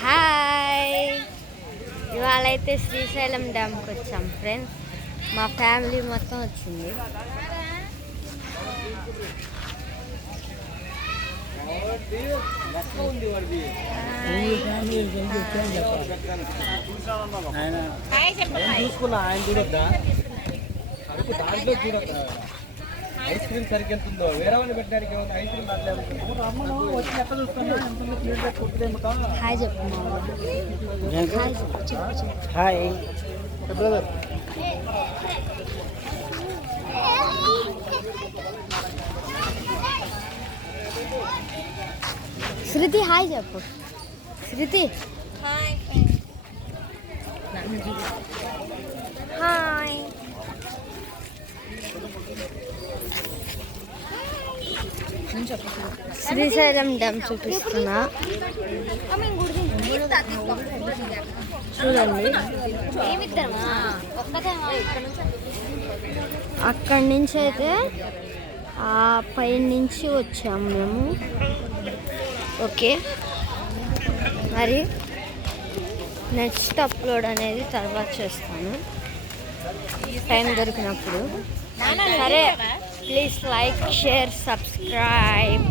Hi, ఇవాళ అయితే శ్రీశైలం డ్యామ్కి వచ్చాం ఫ్రెండ్స్. మా ఫ్యామిలీ మొత్తం వచ్చింది. ఐస్ క్రీమ్ సరిగ్గా వెళ్తుందో వేరే వాళ్ళు పెట్టడానికి ఐస్ క్రీమ్ వచ్చి ఎక్కడ చూస్తున్నా హాయ్ చెప్పు. Hi brother. శృతి హాయ్ చెప్పు. శృతి హాయ్. శ్రీశైలం డ్యామ్ చూపిస్తున్నా చూడండి. అక్కడి నుంచి అయితే ఆ పై నుంచి వచ్చాము మేము. ఓకే, మరి నెక్స్ట్ అప్లోడ్ అనేది తర్వాత చేస్తాను టైం దొరికినప్పుడు. సరే, ప్లీజ్ లైక్, షేర్, సబ్స్క్రైబ్.